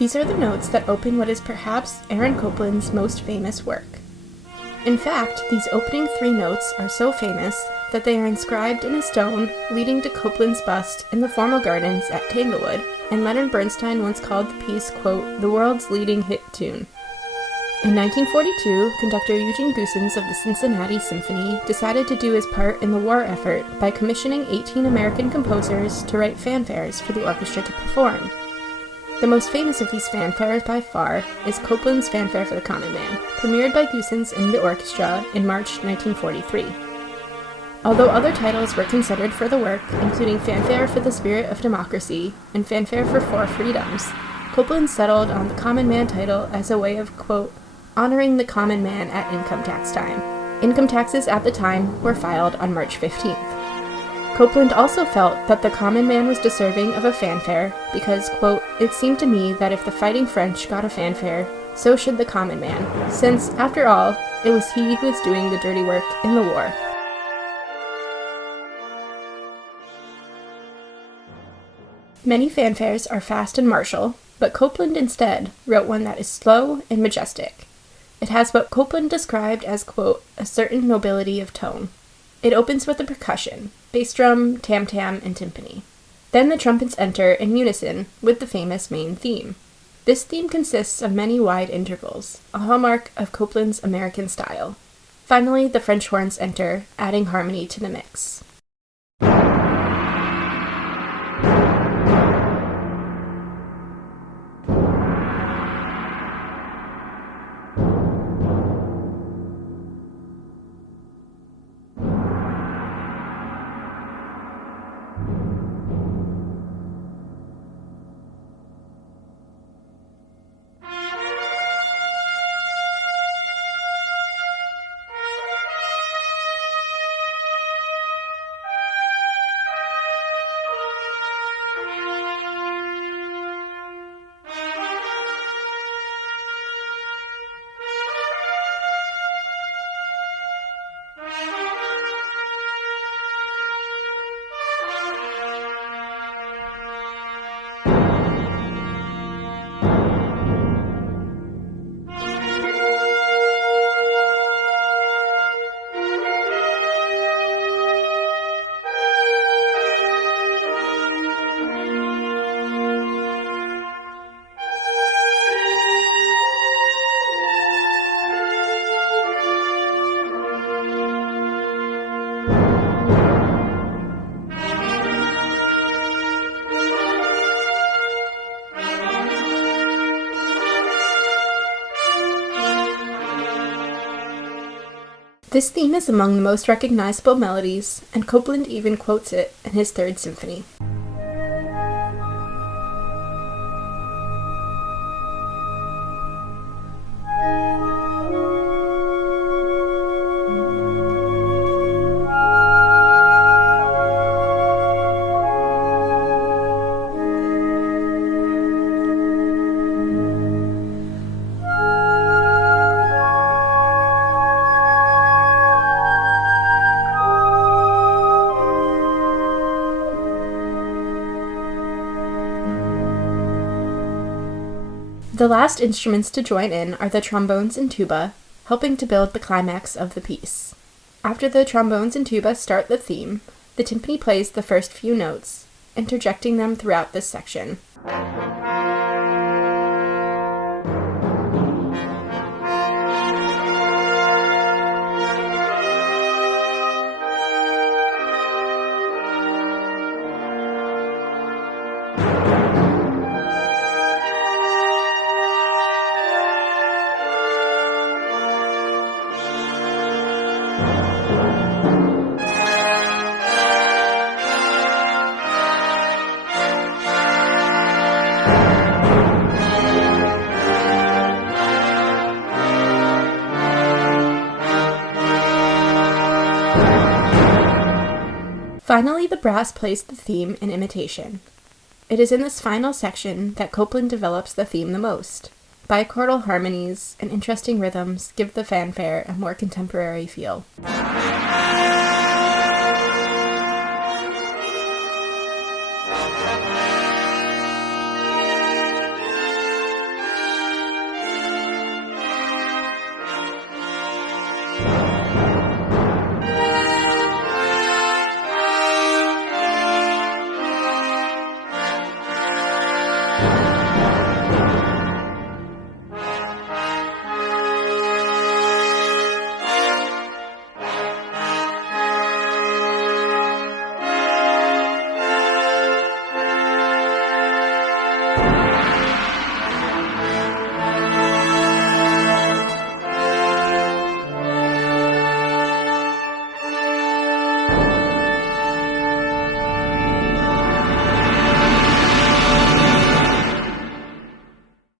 These are the notes that open what is perhaps Aaron Copland's most famous work. In fact, these opening 3 notes are so famous that they are inscribed in a stone leading to Copland's bust in the Formal Gardens at Tanglewood, and Leonard Bernstein once called the piece, quote, "the world's leading hit tune." In 1942, conductor Eugene Goossens of the Cincinnati Symphony decided to do his part in the war effort by commissioning 18 American composers to write fanfares for the orchestra to perform. The most famous of these fanfares by far is Copland's Fanfare for the Common Man, premiered by Goossens and the orchestra in March 1943. Although other titles were considered for the work, including Fanfare for the Spirit of Democracy and Fanfare for 4 Freedoms, Copland settled on the Common Man title as a way of, quote, honoring the common man at income tax time. Income taxes at the time were filed on March 15th. Copland also felt that the common man was deserving of a fanfare because, quote, it seemed to me that if the fighting French got a fanfare, so should the common man, since, after all, it was he who was doing the dirty work in the war. Many fanfares are fast and martial, but Copland instead wrote one that is slow and majestic. It has what Copland described as, quote, a certain nobility of tone. It opens with the percussion, bass drum, tam-tam, and timpani. Then the trumpets enter in unison with the famous main theme. This theme consists of many wide intervals, a hallmark of Copland's American style. Finally, the French horns enter, adding harmony to the mix. This theme is among the most recognizable melodies, and Copland even quotes it in his 3rd symphony. The last instruments to join in are the trombones and tuba, helping to build the climax of the piece. After the trombones and tuba start the theme, the timpani plays the first few notes, interjecting them throughout this section. Finally, the brass plays the theme in imitation. It is in this final section that Copland develops the theme the most. Bichordal harmonies and interesting rhythms give the fanfare a more contemporary feel.